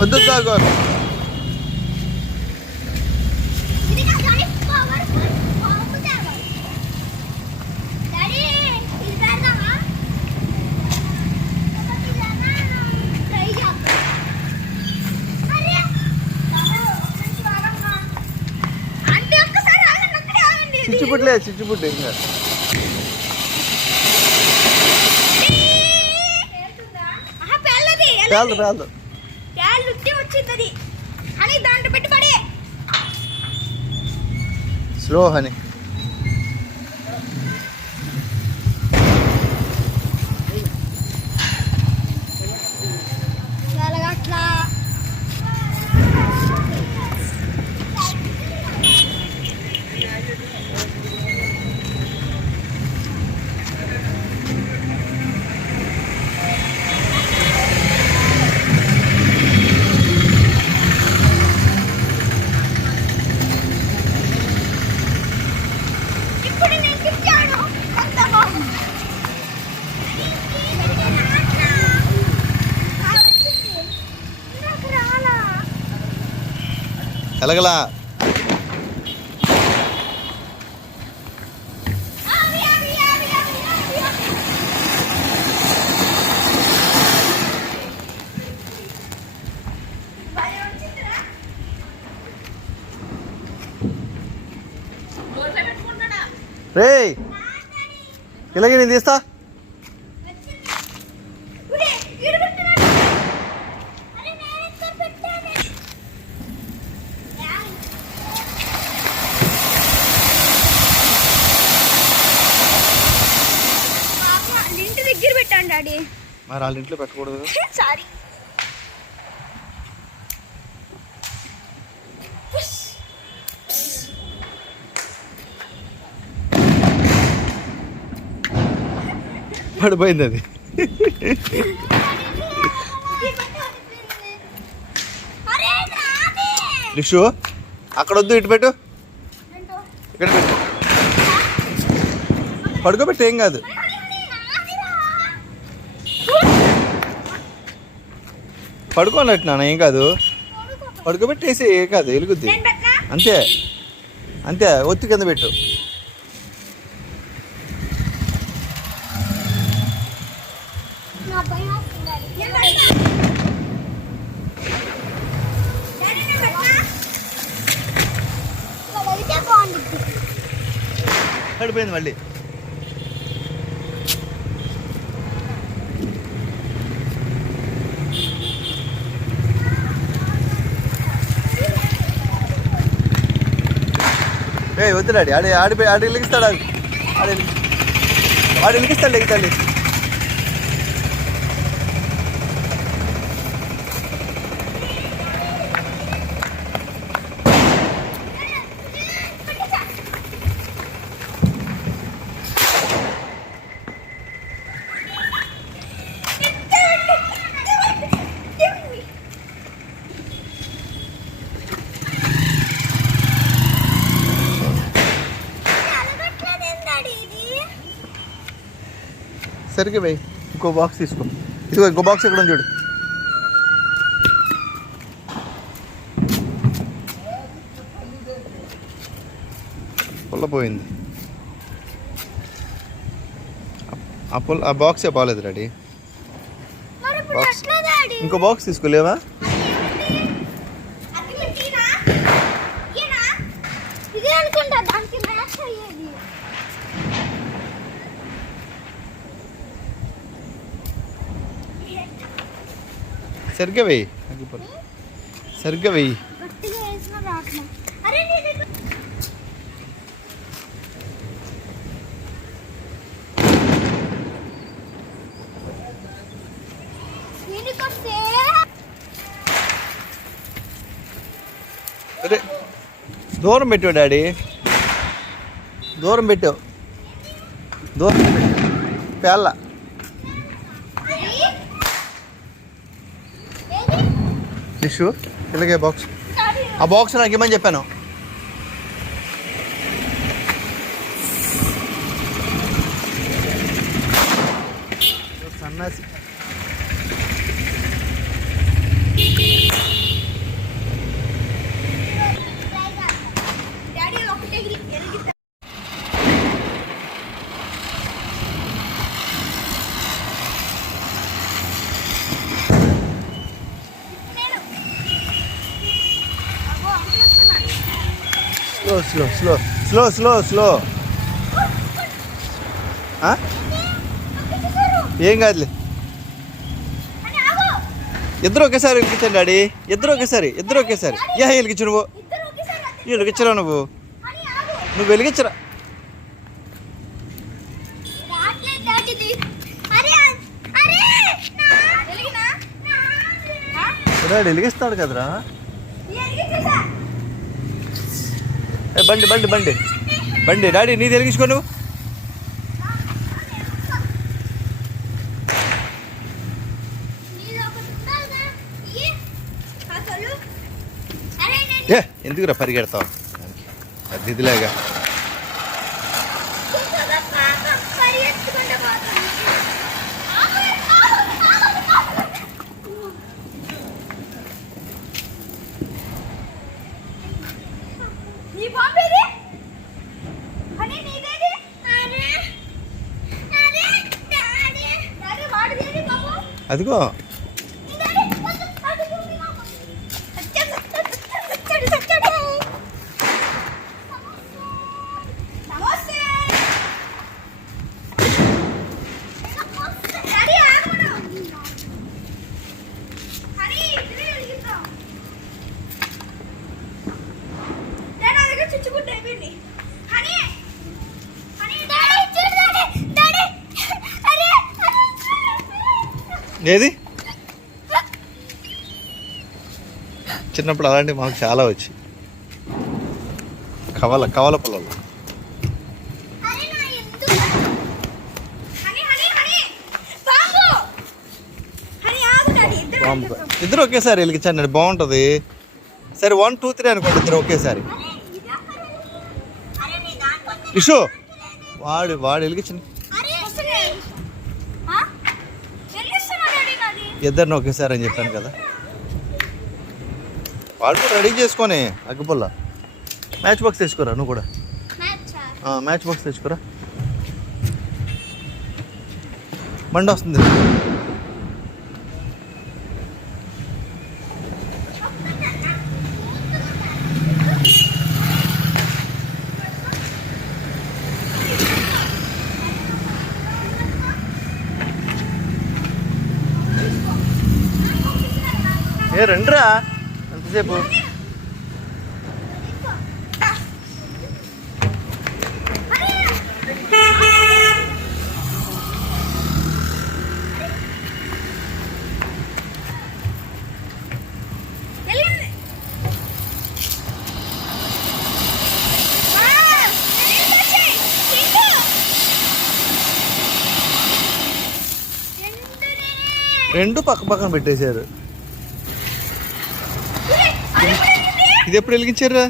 వద్దు సాగర్. చిచ్చుపుట్లే చిచ్చుపుట్టు ఇంకా పేలదు పేలదు slow honey. ఎలగలా రే ఇలాగే నేను తీస్తా. మరి వాళ్ళ ఇంట్లో పెట్టకూడదు. సారీ పడిపోయింది అది. రిషు అక్కడ వద్దు, ఇటు పెట్టు, ఇక్కడ పెట్టు, పడుకోబెట్టి ఏం కాదు. పడుకోనట్టు నాన్న ఏం కాదు, పడుకోబెట్టేసి ఏం కాదు, వెలుగుద్ది అంతే అంతే. ఒత్తి కింద పెట్టు. పడిపోయింది మళ్ళీ. ఏ వద్దులాడి ఆడి ఆడిపోయి ఆడి వెలిగిస్తాడు, ఆడు వెలిగిస్తాడు లెగుతాడు. సరిగ్గా పోయి ఇంకో బాక్స్ తీసుకో. ఇదిగో ఇంకో బాక్స్ ఎక్కడ చూడు. పొల్లపోయింది ఆ బాక్సే బాగాలేదు డాడీ. బాక్స్ ఇంకో బాక్స్ తీసుకోలేవా? సరిగ్గా వెయ్యి, సరిగ్గా వెయ్యి. అరే దూరం పెట్టావు డాడీ, దూరం పెట్టావు, దూరం పేళ్ళ. నిషు ఇలాగే బాక్స్, ఆ బాక్స్ నాకు ఇమ్మని చెప్పాను. సన్నాసి. Slow slow slow slow slow slow. ఏం కాదులే. ఇద్దరు ఒకేసారి వెలిగించండి డాడీ. ఇద్దరు ఒకేసారి. యా వెలిగించు నువ్వు. వెలిగించరా నువ్వు వెలిగించరా. డాడీ వెలిగిస్తాడు కదరా. బండి బండి బండి బండి డాడీ నీది వెలిగించుకో నువ్వు. ఏ ఎందుకురా పరిగెడతావు అదిలాగా. అదిగో ఏది చిన్నప్పుడు అలాంటివి మాకు చాలా వచ్చి కవల పొలాలు. ఇద్దరు ఒకేసారి వెలిగించండి బాగుంటుంది. సరే 1 2 3 అనుకోండి ఇద్దరు ఒకేసారి. ఇషు వాడు వెలిగించండి. ఇద్దరిని ఒకేసారి అని చెప్పాను కదా. వాడు కూడా రెడీ చేసుకొని అగ్గిపుల్ల. మ్యాచ్ బాక్స్ తెచ్చుకోరా నువ్వు కూడా. మ్యాచ్ బాక్స్ తెచ్చుకోరా. బండి వస్తుంది. ఏ రండిరా ఎంతసేపు. రెండు పక్క పక్కన పెట్టేశారు. ఇది ఎప్పుడు వెలిగించారా?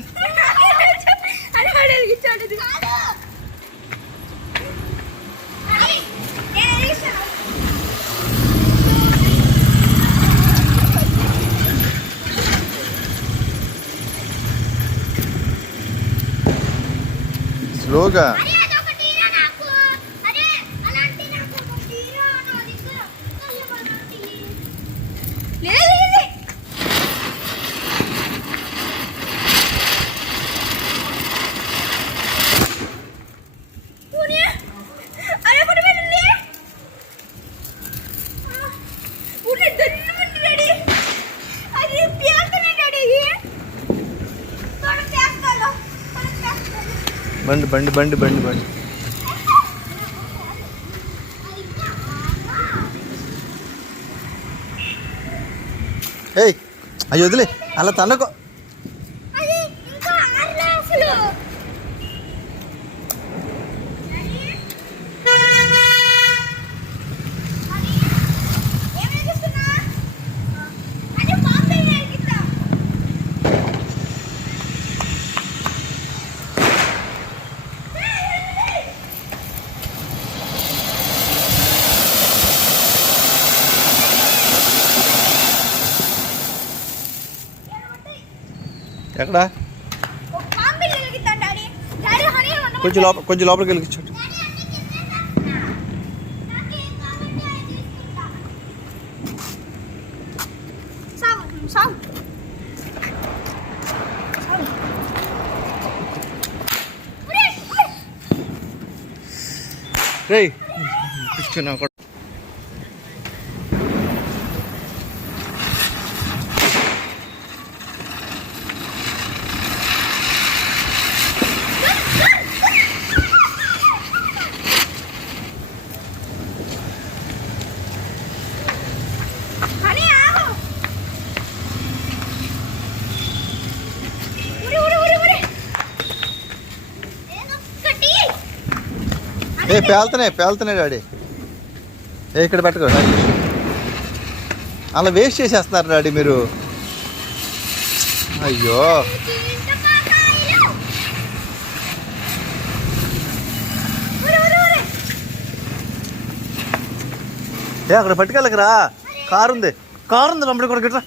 స్లోగా. బండి బండి బండి బండి బండి. ఏయ్ అయ్యి వదిలే అలా తనకో. ఎక్కడ కొంచెం లోపలికి వెలిగించండి. రేయ్ పిచ్చున్నా కూడా పేలుతున్నాయి డాడీ. ఇక్కడ పెట్టుకో. అలా వేస్ట్ చేసేస్తున్నారు డాడీ మీరు. అయ్యో అక్కడ పట్టుకెళ్ళకరా. కారు ఉంది నమ్మడి కూడా గిట్రా.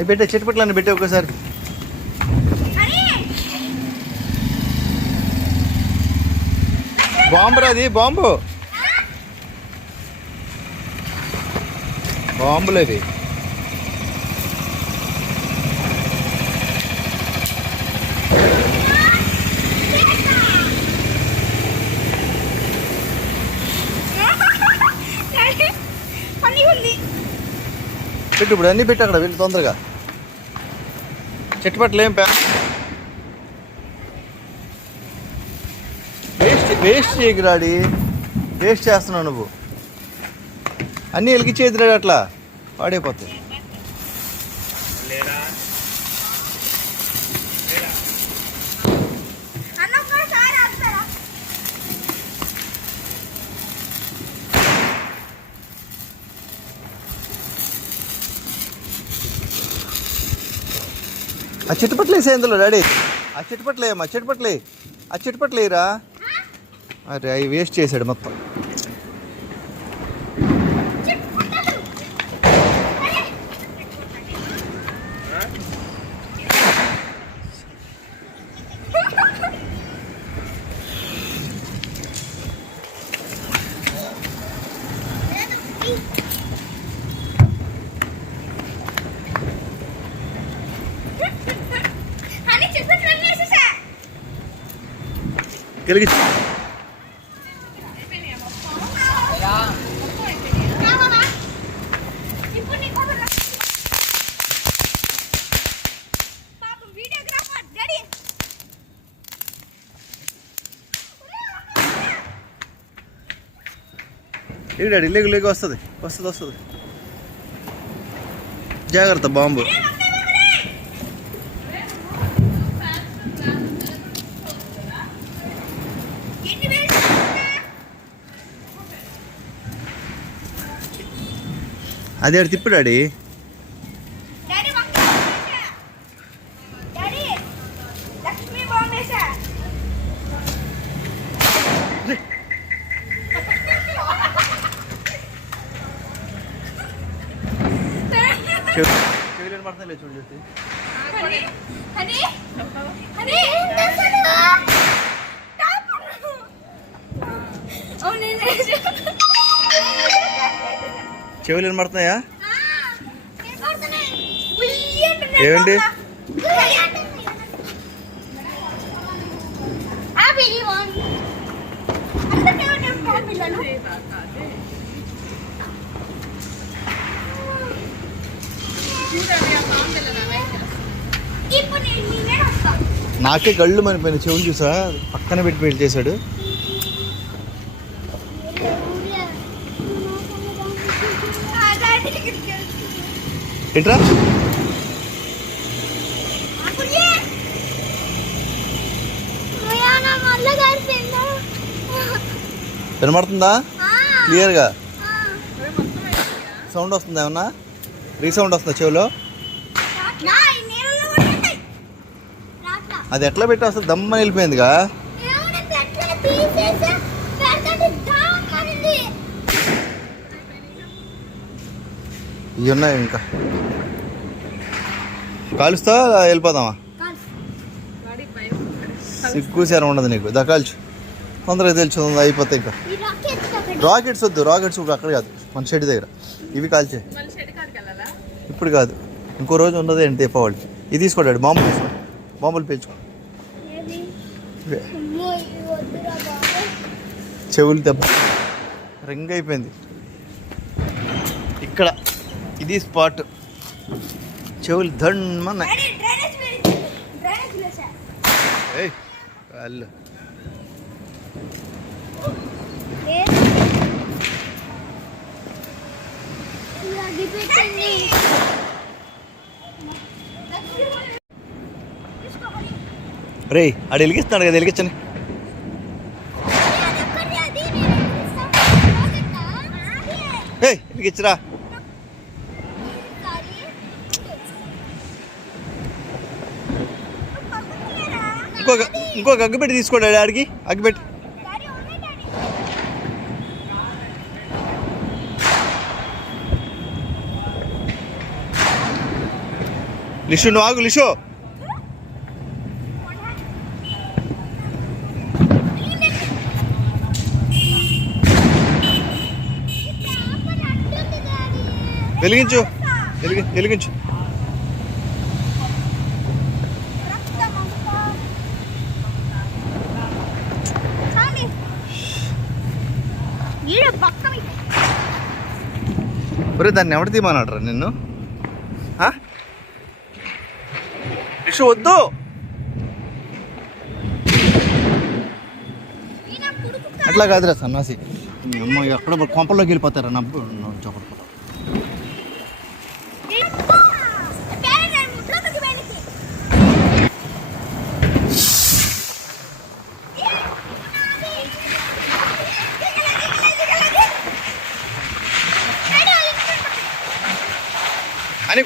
అవి పెట్టే చెట్టుపట్లన్నీ పెట్టే ఒకసారి. బాంబు అది బాంబులేది. పెట్టు ఇప్పుడు అన్నీ పెట్టి అక్కడ వెళ్ళి తొందరగా. చెట్టుపట్లు ఏం వేస్ట్ చేయకురాడి. వేస్ట్ చేస్తున్నావు నువ్వు. అన్నీ వెలిగించేదిరాడు అట్లా పాడైపోతాయి. ఆ చెట్టుపట్లు వేసే ఇందులో డాడీ. ఆ చెట్టుపట్లు వేయరా. అరే అవి వేస్ట్ చేశాడు మొత్తం. కలిగి డాడీ లేకు వస్తుంది. జాగ్రత్త బాంబు. అదే తిప్పు డాడీ. చెవిలేని పడుతుంది చూడు జ్యోతి. చెవులు వినబడుతున్నాయా? ఏమండి నాకే గళ్ళు మనిపోయిన చెవులు చూసా. పక్కన పెట్టి చేశాడు. ఏంట్రా వినబడుతుందా? క్లియర్గా సౌండ్ వస్తుంది ఏమన్నా రీసౌండ్ వస్తుందా చెవిలో అది ఎట్లా పెట్టి వస్తుంది దమ్మని వెళ్ళిపోయిందిగా ఇవి ఉన్నాయి ఇంకా కాలుస్తా వెళ్ళిపోదామా సిగ్గుసారం ఉండదు నీకు కాల్చు తొందరగా తెలుసు అయిపోతాయి ఇంకా రాకెట్స్ వద్దు రాకెట్స్ అక్కడ కాదు మన షెడ్ దగ్గర ఇవి కాల్చే ఇప్పుడు కాదు ఇంకో రోజు ఉన్నది ఏంటి దీపావళికి ఇది తీసుకోడాడు బాంబులు తీసుకో బాంబులు పేల్చుకో చెవులు దెబ్బ రింగ్ అయిపోయింది ఇక్కడ ఇది స్పాట్ చెవులు ధన్మన్న వాళ్ళు రే ఆడు వెలిగిస్తున్నాడు కదా వెలిగించని వెలిగించరా ఇంకొక అగ్గిపెట్టి తీసుకోండి ఆడికి అగ్గిపెట్టి లిషు నువ్వు ఆగు లిషు వెలిగించు వెలిగించు ఒరే దాన్ని ఎవరు తీయమన్నాడరా నిన్ను లిషు వద్దు అట్లా కాదురా సన్నాసి అమ్మ ఎక్కడ కొంపల్లోకి వెళ్ళిపోతారా నవ్వు చొప్ప అని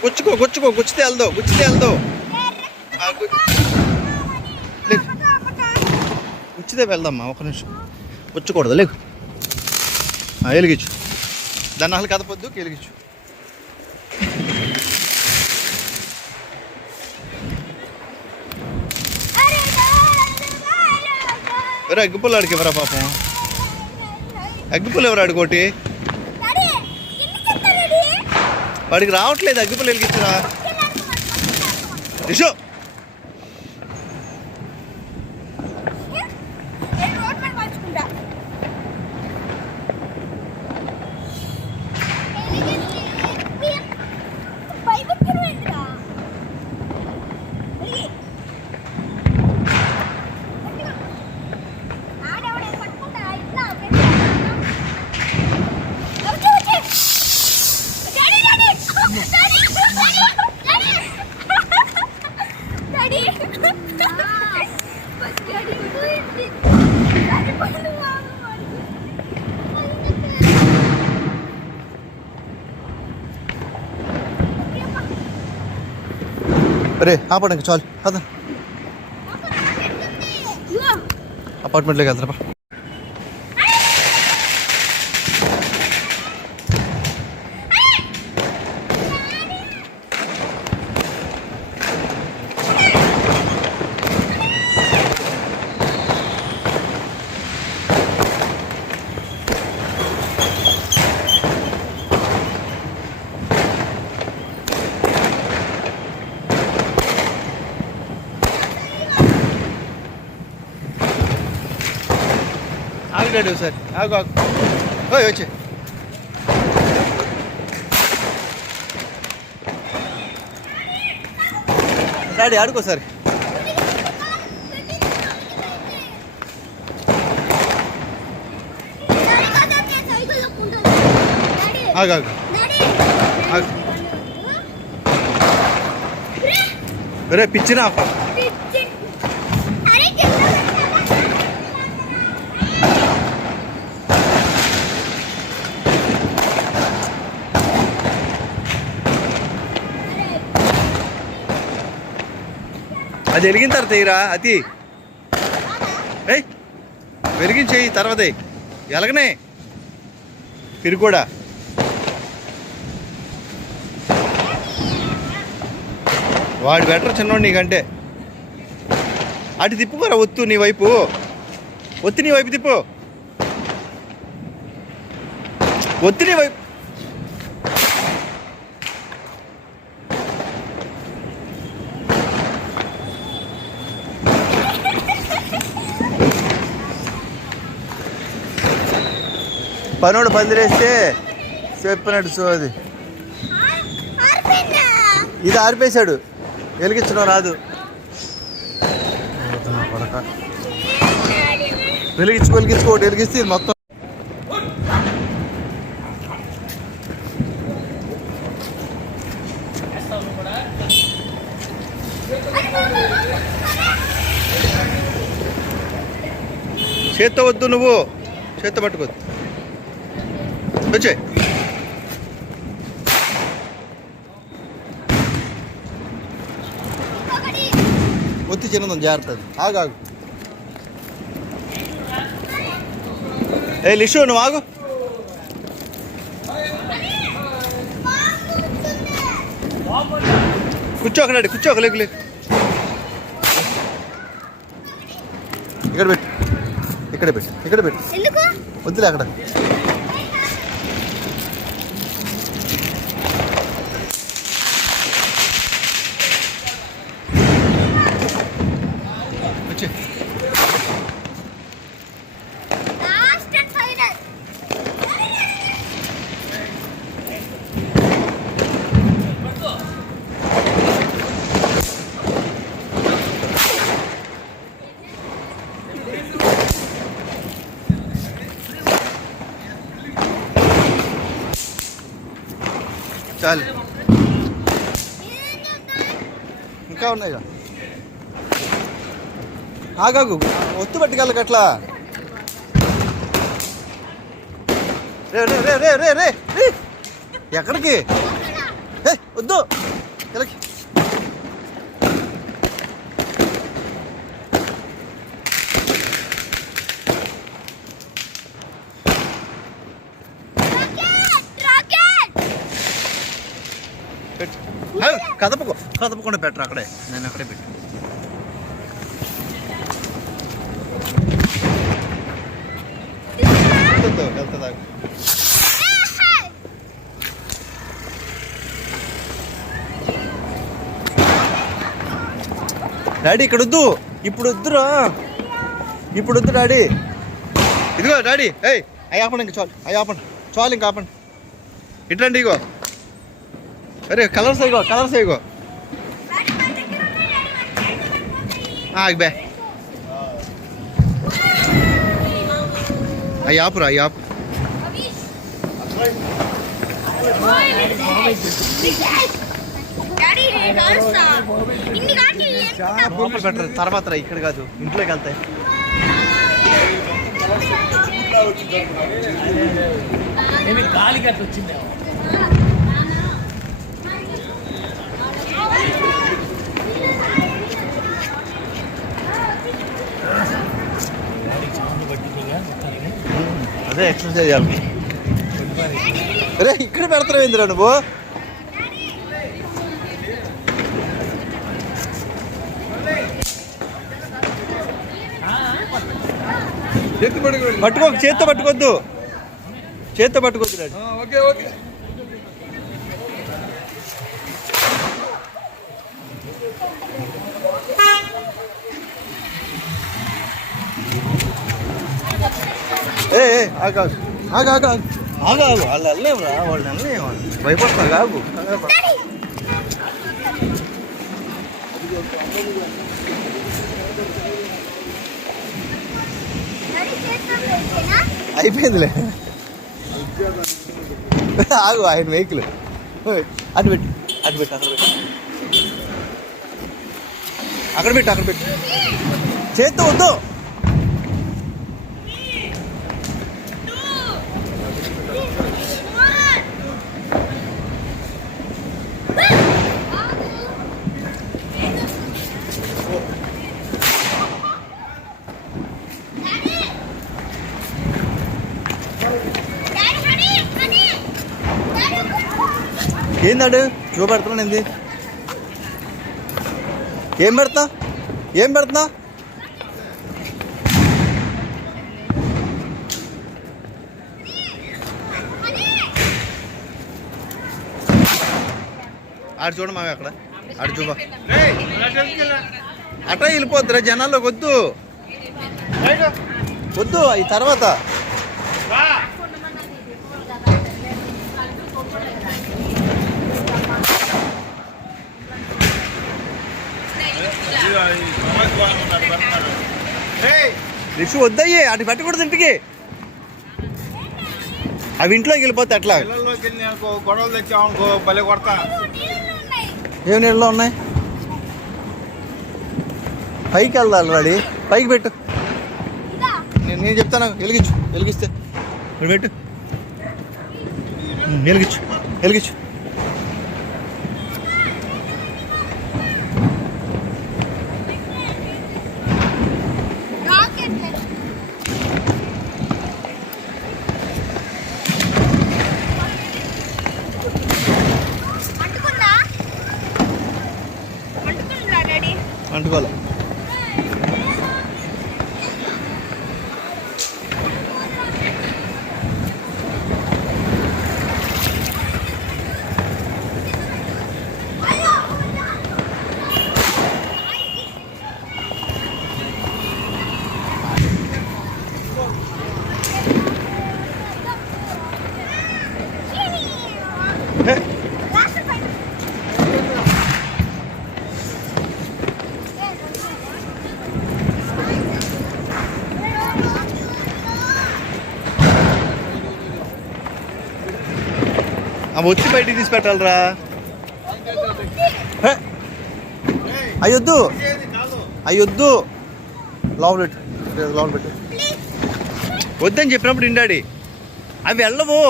గుచ్చితే వెళ్దావు గుచ్చితే వెళ్దామ్మా ఒక నిమిషం గుచ్చకూడదు లేకు వెలిగించు దాన్ని అసలు కదపొద్దు వెలిగించు ఎవరు అగ్గిపుల్ల ఆడికి ఎవరా పాపం అగ్గిపుల్ల ఎవరు ఆడుకోటి వాడికి రావట్లేదు అగ్గిపుల్ల వెలిగించరా రిషో అరే ఆపడానికి చాలు అదా అపార్ట్మెంట్లోకి వెళ్తారా ఆగుడాడు సార్ ఆగు వచ్చే డాడీ ఆడుకో సార్ ఆగు రే పిచ్చినా అది వెలిగిన తర్వాత తీరా అది ఏయ్ వెలిగించేయి తర్వాత ఎలాగనే పిరుగు కూడా వాడు బెటర్ చిన్నోడు నీకంటే. అటు తిప్పుకోరా ఒత్తు నీ వైపు, ఒత్తి నీ వైపు తిప్పు, ఒత్తి నీ వైపు. పనోడు పందిరేస్తే చెప్పినట్టు సోది. ఇది ఆరిపేశాడు, వెలిగించడం రాదు. వెలిగించుకోటి వెలిగిస్తే ఇది మొత్తం. చేత్తో వద్దు, నువ్వు చేత్తో పట్టుకోవద్దు. వచ్చే ఒత్తి చిన్నది జాగ్రత్త. ఆగు ఏ లిషు నువ్వు ఆగు. కూర్చో అక్కడ, కూర్చో ఒక లేకు లేకు. ఇక్కడ పెట్టు, ఇక్కడ పెట్టు, ఇక్కడ పెట్టు. వద్దులే అక్కడ. వచ్చే చాలు, ఇంకా ఉన్నాయి. ఆగాగు, ఒత్తు పట్టుకెళ్ళక అట్లా. రే రే రే రే రే రే రే ఎక్కడికి? వద్దు ఎలకి. కదపకుండా పెట్టరు అక్కడే, నేను అక్కడే పెట్టు. వెళ్తుందా? డాడీ ఇక్కడ వద్దు, ఇప్పుడు వద్దురా, ఇప్పుడు వద్దు డాడీ. ఇదిగో డాడీ, అయ్యి ఆపండి, ఇంకా చాలు, అయ్యి ఆపండి, చాలు ఇంకా ఆపండి. ఇట్లండి, ఇగో అరే కలర్స్ అయ్యో, కలర్స్ అయ్యో. బే అయ్యి ఆపురా, అయ్యి ఆపు. పెట్టరు తర్వాత రా, ఇక్కడ కాదు ఇంట్లోకి వెళ్తాయి. గాలికి అట్లా వచ్చింది. అదే ఎక్సర్సైజ్ చేయాలి. అరే ఇక్కడ పెడతావు ఏందిరా నువ్వు? పట్టుకో, చేత్తో పట్టుకోవద్దు, చేత్తో పట్టుకోవద్దు డాడీ. Okay okay. ఆగు ఆగు ఆగు ఆగు ఆగు వాళ్ళు వెళ్ళలేవురా, వాళ్ళు వెళ్ళలేము, భయపడతా. కాగు అయిపోయిందిలే. ఆగు, ఆయన వెహికల్ అటు పెట్టు, అటు పెట్టు, అక్కడ పెట్టు, అక్కడ పెట్టు. చేత్తో వద్దు. ఏందాడు చూపెడుతున్నాను ఏంది? ఏం పెడుతున్నా? ఏం పెడుతున్నా? ఆడు చూడ మావి అక్కడ ఆడు చూప అట్లా వెళ్ళిపోద్దురా జనాల్లోకి వద్దు వద్దు ఈ తర్వాత రిషు వద్దయ్యే అటు పెట్టకూడదు ఇంటికి. అవి ఇంట్లోకి వెళ్ళిపోతే అట్లా గొడవలు తెచ్చామనుకో భలే కొడతా. ఏం నీళ్ళలో ఉన్నాయి? పైకి వెళ్దాలి రాడి, పైకి పెట్టు. నేను చెప్తాను, వెలిగిస్తే నువ్వు పెట్టు. వెలిగించు. అంటుకోవాలి. వచ్చి బయటికి తీసి పెట్టాలరా. అయ్యొద్దు లోపల పెట్టు. వద్దని చెప్పినప్పుడు ఇండాడి. అవి వెళ్ళవు.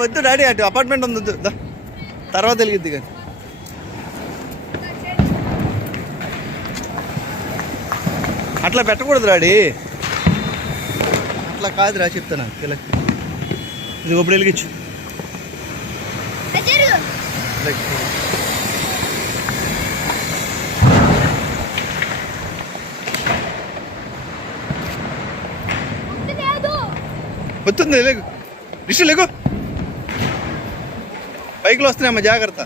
వద్దు డాడీ, అటు అపార్ట్మెంట్ ఉంది, వద్దు. తర్వాత వెలిగిద్ది కానీ. అట్లా పెట్టకూడదు డాడీ, అట్లా కాదురా చెప్తాను. ఇది ఇప్పుడు వెలిగించు. వస్తుంది, లేకు రిషు లేకు. బైక్లో వస్తున్నాయమ్మా, జాగ్రత్త.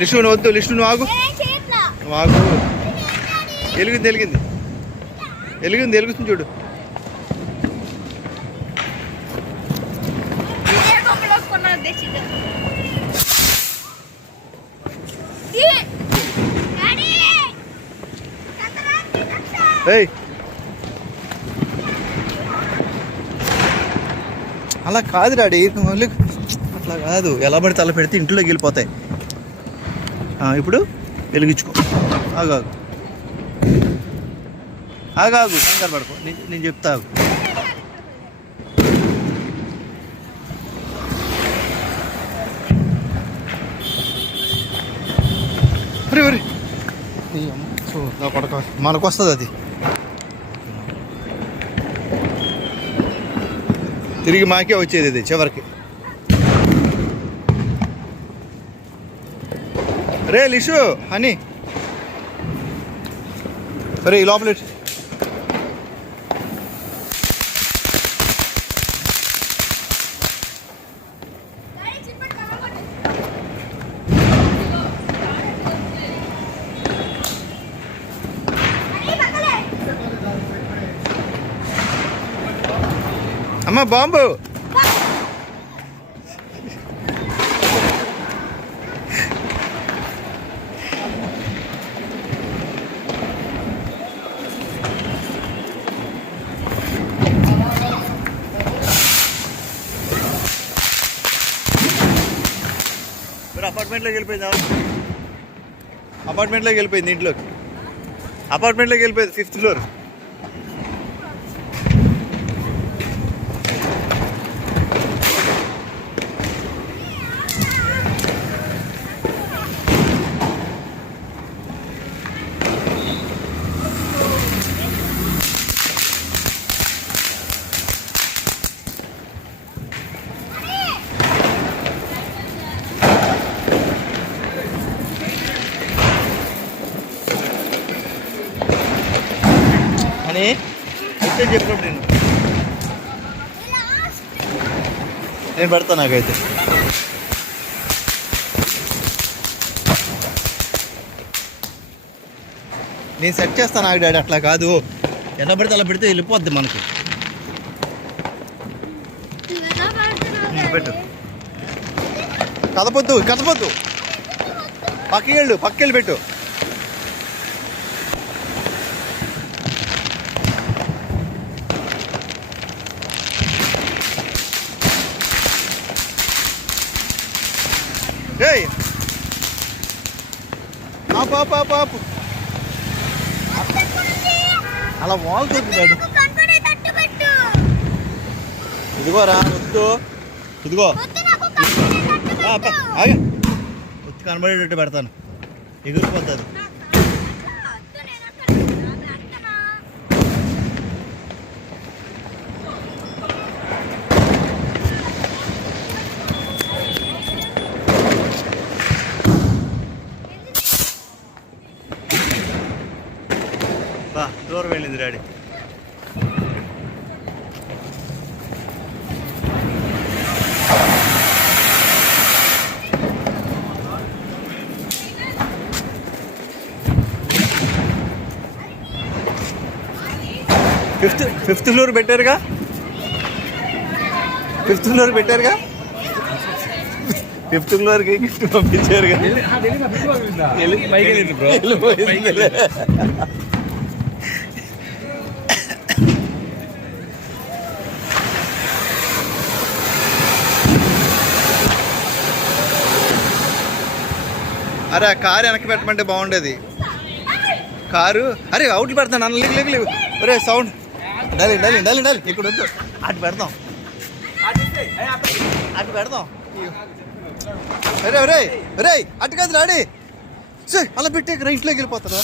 లిషు నువ్వు వద్దు, లిషు నువ్వు ఆగు. వెలుగుతుంది చూడు. ఏయ్ అలా కాదు డాడీ, అట్లా కాదు. ఎలా పడితే అలా పెడితే ఇంట్లోకి వెళ్ళిపోతాయి. ఇప్పుడు వెలిగించుకో. ఆగాగు కంగారు పడుకో, నేను చెప్తా. మనకు వస్తుంది అది. తిరిగి మాకే వచ్చేది ఇది చివరికి. రే లిషు అని సరే ఈ లోపల అమ్మ బాంబు. అపార్ట్మెంట్లోకి వెళ్ళిపోయింది. అపార్ట్మెంట్లోకి వెళ్ళిపోయింది. ఇంట్లోకి అపార్ట్మెంట్లోకి వెళ్ళిపోయింది. 5th floor. అని అయితే చెప్పినప్పుడు నేను పెడతాను. నాకైతే నేను సెట్ చేస్తాను. నాకు డాడీ అట్లా కాదు, ఎలా పెడితే అలా పెడితే వెళ్ళిపోద్ది మనకి. పెట్టు. కదపొద్దు కదపొద్దు, పక్కకెళ్ళి పెట్టు. ఏయ్ ఆపు. అలా వాళ్తుంది డాడీ. ఇదిగోరా వద్దు. ఇదిగో వచ్చి కనబడేటట్టు పెడతాను. ఎగిరిపోతుంది. దూరం వెళ్ళింది డాడీ. Fifth floor పెట్టారుగా. 5th ఫ్లోర్కి గిఫ్ట్ పంపించారుగా. అరే ఆ కారు వెనక్కి పెట్టమంటే బాగుండేది. కారు అరే అవుట్లు పెడతాను అన్న. లేవు ఒరే సౌండ్ డాలి ఇక్కడ వద్దు. అటు పెడదాం. ఒరే అటు కాదు డాడీ. అలా పెట్టి ఇంట్లోకి వెళ్ళిపోతారా.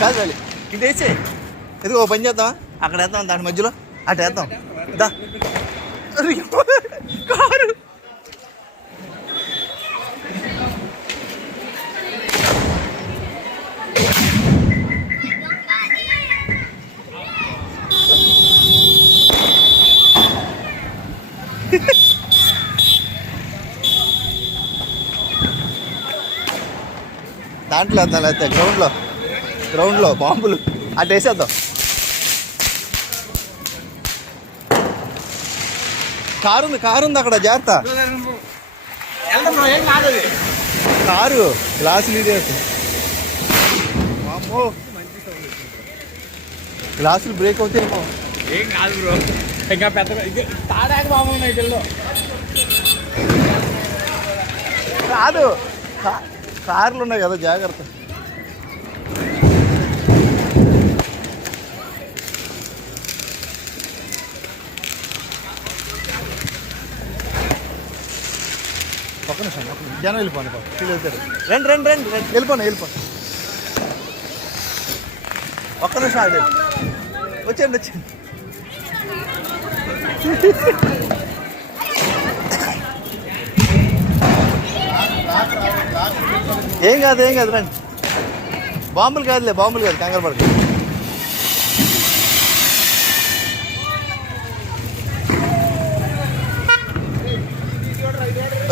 కాదు డాడీ ఇది వేసే. ఎదుగు ఓ పని చేద్దామా, అక్కడ వేద్దాం. దాని మధ్యలో అటు వేద్దాం. దా కారు దాంట్లో వేద్దాం. లేకపోతే గ్రౌండ్లో బాంబులు అటు వేసేద్దాం. కారు ఉంది అక్కడ. జాగ్రత్త. కారు గ్లాసులు ఇది అమ్మో. గ్లాసులు బ్రేక్ అవుతాయేమో. ఏం కాదు బ్రో, ఇంకా పెద్ద తాడాక బాగున్నాయి పిల్లలు. కాదు కార్లు ఉన్నాయి కదా, జాగ్రత్త. ఒక్క నిమిషం జనం వెళ్ళిపోండి. ఫీల్ అవుతారు. రండి వెళ్ళిపోండి. ఒక్క నిమిషం ఆడే వచ్చేయండి. ఏం కాదు రండి. బాంబులు కాదు కంగారు పడదు.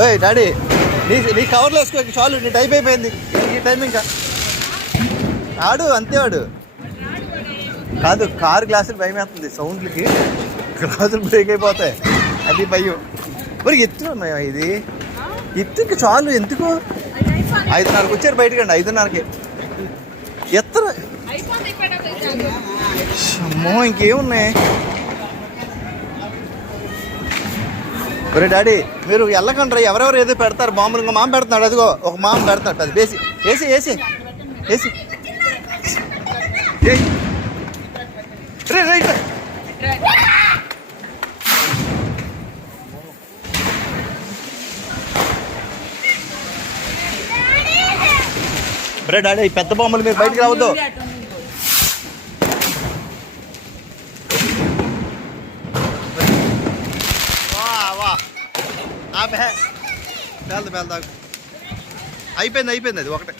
ఓయ్ డాడీ నీ కవర్లో వేసుకో చాలు. నీ టైప్ అయిపోయింది. ఈ టైం ఇంకా ఆడు అంతే. వాడు కాదు, కారు గ్లాసులు భయం వేస్తుంది. సౌండ్లకి గ్లాసులు బ్రేక్ అయిపోతాయి. అది భయం. మరి ఎత్తున్నాయా ఇది? ఎత్తుకి చాలు. ఎందుకు 5:30కి వచ్చారు బయటకండి. 5:30కి ఎత్తరు. అమ్మో ఇంకేమున్నాయి. ఒరే డాడీ మీరు వెళ్ళకండ్రా, ఎవరెవరు ఏదో పెడతారు బాంబులు. ఇంకా మామ పెడుతున్నాడు, అదిగో ఒక మామ పెడతాడు పెద్ద వేసి వేసి వేసి వేసి ఒరే డాడీ ఈ పెద్ద బాంబులు మీరు బయటికి రావద్దు. పేల్దాకు అయిపోయింది అది ఒకటే.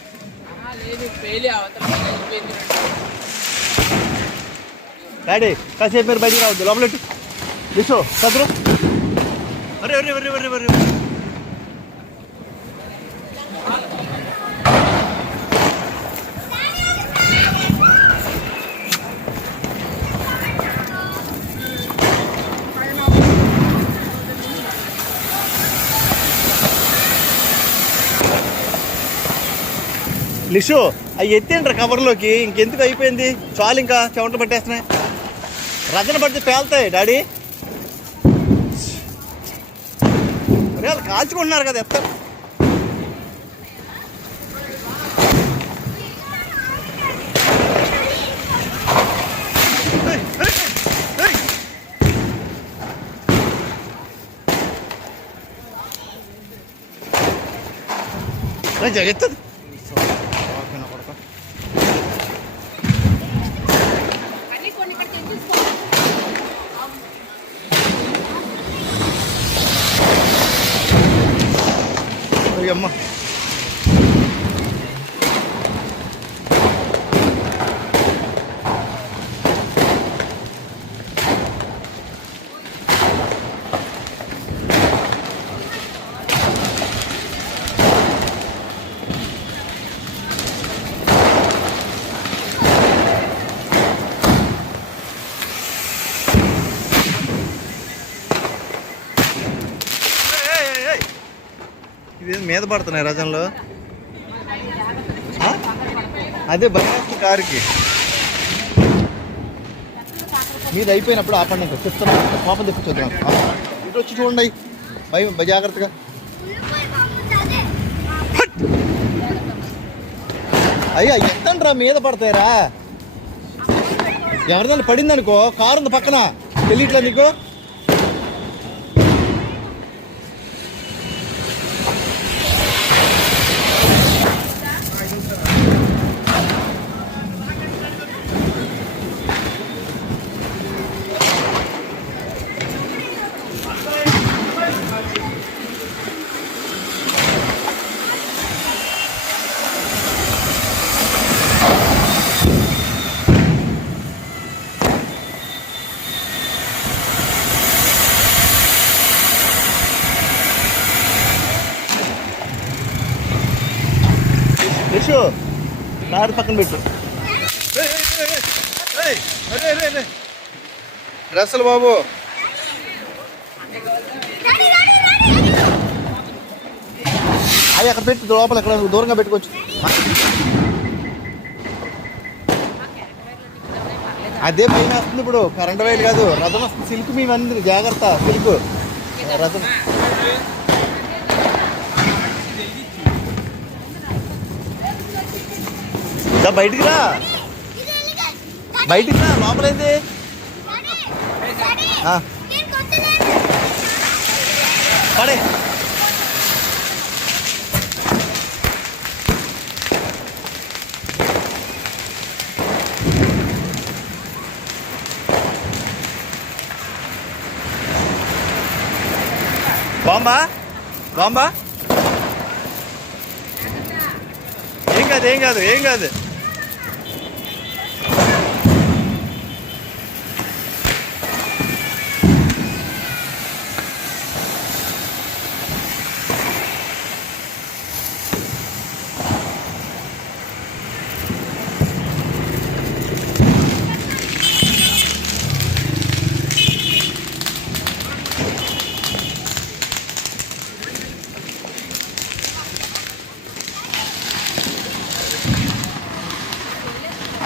డాడీ కాసేపు మీరు బయటికి రావద్దు, లోపలెట్టు తీసుకో చదువు. అరే అరే అరే అరే అరే లిషు అవి ఎత్తేంట్రా కవర్లోకి, ఇంకెందుకు అయిపోయింది చాలు, ఇంకా చెమట పట్టేస్తున్నాయి. రచన పడితే పేలుతాయి డాడీ. మరి వాళ్ళు కాల్చుకుంటున్నారు కదా ఎత్తారు. జగత్తది అమ్మ. ఇదేం మీద పడుతున్నాయి రజంలో, అదే భయం కారుకి. మీద అయిపోయినప్పుడు ఆపండి, ఇంకా చెప్తున్నా కోపం తెప్పించొద్దాం. ఇటు వచ్చి చూడండి భయం జాగ్రత్తగా. అయ్యా ఎంతండ్రా మీద పడతాయిరా, ఎవరిదాన్ని పడింది అనుకో, కారు ఉంది పక్కన తెలియట్లేదు నీకు. యశు కారు పక్కన పెట్టు. రసలు బాబు అవి అక్కడ పెట్టు, లోపల ఎక్కడ దూరంగా పెట్టుకోవచ్చు. అదే భయం వేస్తుంది ఇప్పుడు, కరెంట్ వైర్ కాదు రథం వస్తుంది. సిల్క్ మీ మంది జాగ్రత్త, సిల్క్ రథం. బయటికి రా, బయటికి రా, లోపలైంది. పడే బాంబా బాంబా. ఏం కాదు ఏం కాదు ఏం కాదు.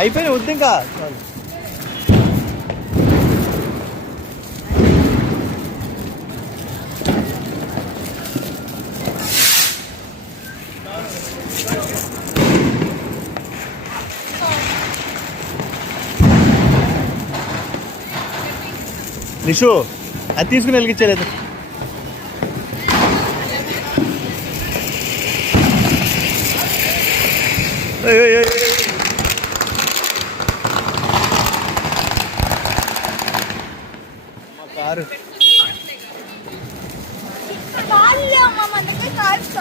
అయిపోయినాయి వద్దు ఇంకా. నిషు అది తీసుకుని వెలిగించలేదు. కారు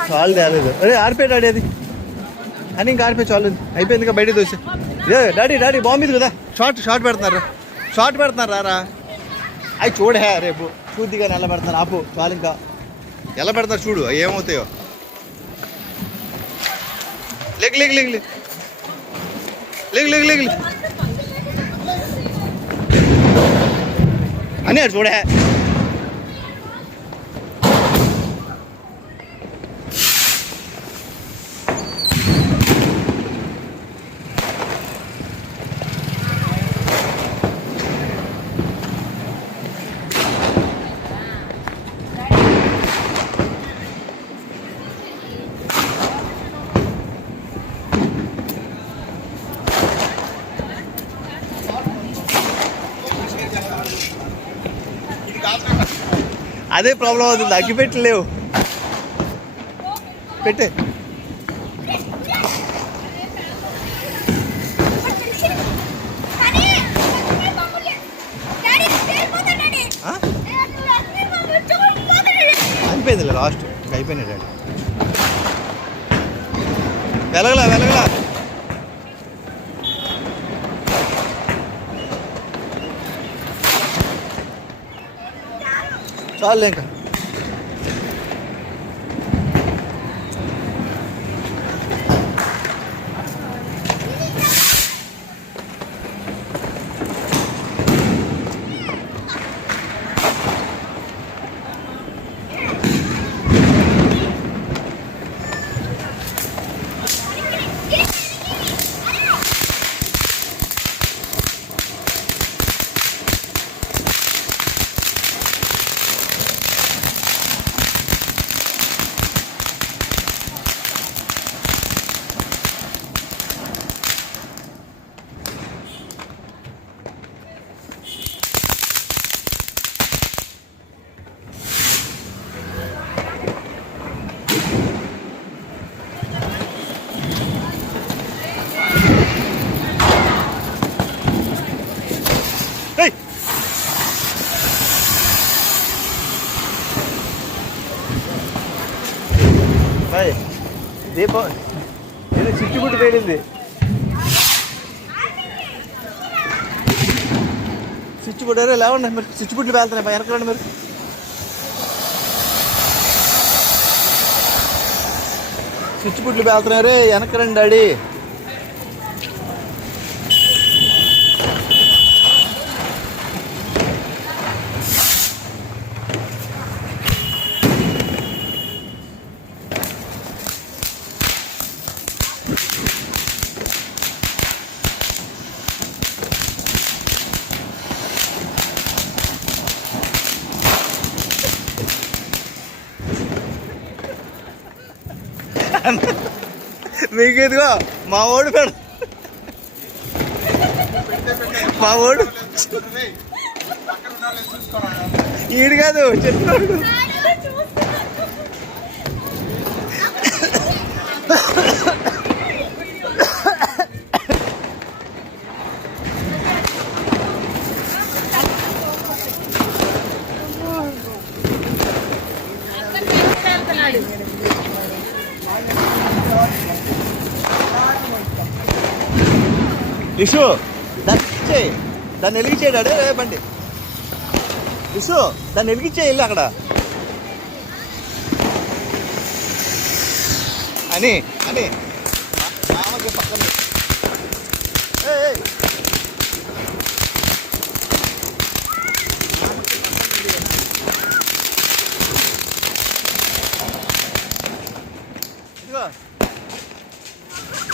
చాలు తేలేదు. అరే ఆరిపోయి డాడీ అది అని ఇంకా ఆరిపోయి చాలు అయిపోయింది. ఇంకా బయట దోసి డాడీ బాగుంది కదా. షార్ట్ పెడుతున్నారు రా. అవి చూడే రేపు చూద్దిగా ఎలా పెడతారు. ఆపు చాలు ఇంకా ఎలా పెడతారు చూడు ఏమవుతాయో. లేక అని అది చూడే. అదే ప్రాబ్లం అవుతుంది. అగ్గిపెట్టలేవు పెట్టే. అయిపోయింది లాస్ట్ అయిపోయినాయి డాడీ. వెలగలా చాలు ఇంకా. దీపం ఇది చిచ్చుబుట్టు పేలింది. చిచ్చుబుట్టారు లేవండి మీరు. చిచ్చుబుట్లు పేలుతున్నాయి వెనకరండి మీరు. చిచ్చుబుట్లు పేలుతున్నారు వెనకరండి డాడీ. మీకు ఇదిగో మా ఓడు ఈడు కాదు చెప్తున్నాడు. ఇషు దాన్ని వెలిగించేయడాడు బండి. ఇషు దాన్ని వెలిగించే వెళ్ళి అక్కడ అని పక్కన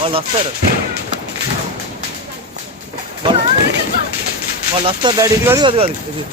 వాళ్ళు వస్తారు డాడీ. ఇది కాదు ఇది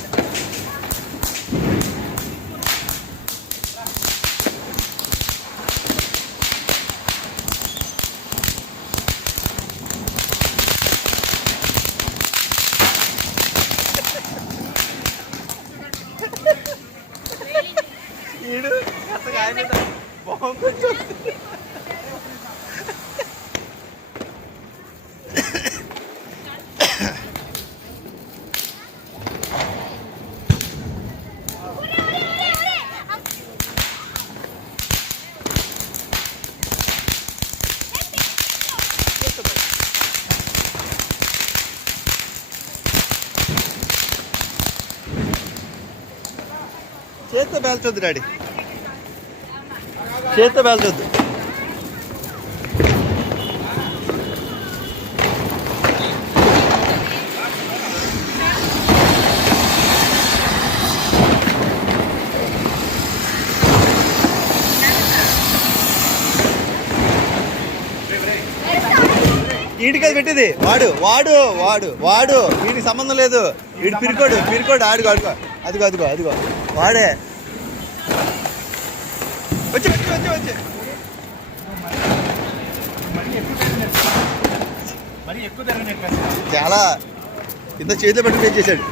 చేత్తో పేల్చొద్దు డాడీ, చేత్తో పేల్చొద్దు. వీడికి పెట్టింది వాడు వాడు వాడు వాడు వీడికి సంబంధం లేదు. వీడు పిరుకోడు పిరుకోడు ఆడుకో ఆడుకో. అదిగో అదిగో అదిగో వాడే. వచ్చి వచ్చి వచ్చి వచ్చి మరి ఎక్కువ ధర చాలా ఇంత చేతిలో పెట్టి పే చేశాడు.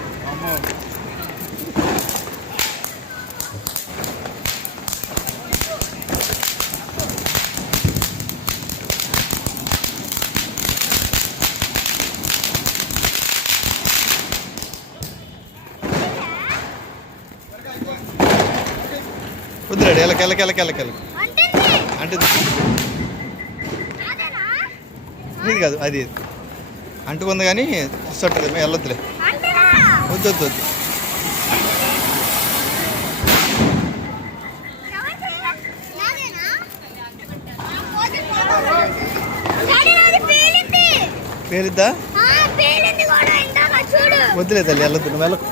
వద్దురాడు ఎలక ఎలక ఎలక ఎలక ఎలక అంటే ఇది కాదు అది అంటుకుంది కానీ ఇష్టం వెళ్ళొద్దులే. వద్దు వద్దు వద్దు. పేలిద్దా వద్దులే తల్లి వెళ్ళొద్దు. నువ్వు వెళ్ళకు.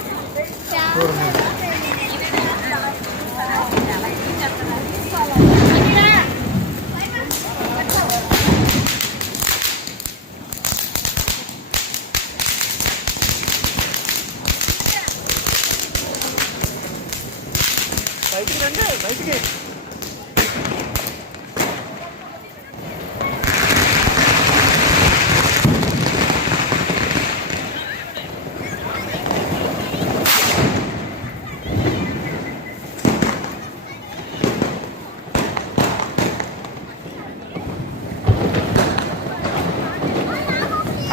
బయటికి రండి బయటికి.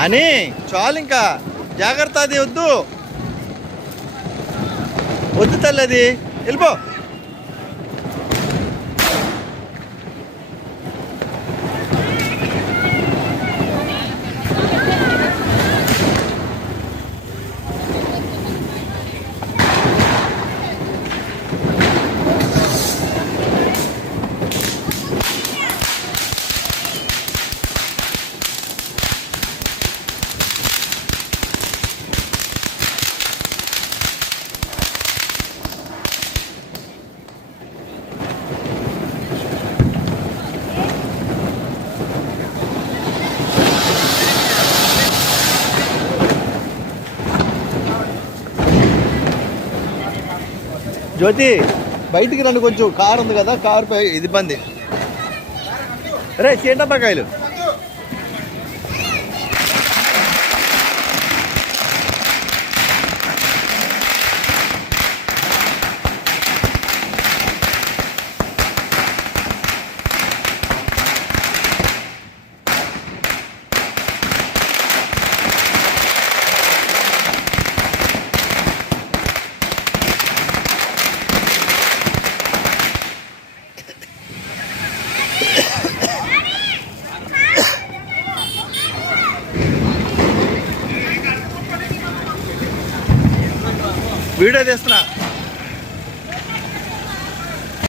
అని చాలు ఇంకా జాగ్రత్త. అది వద్దు వద్దు తల్లి అది వెళ్ళిపో. జ్యోతి బయటికి రండి కొంచెం. కారు ఉంది కదా, కారు పై ఇది ఇబ్బంది. రే చేటబ్బాకాయలు. వీడియో తీస్తున్నా.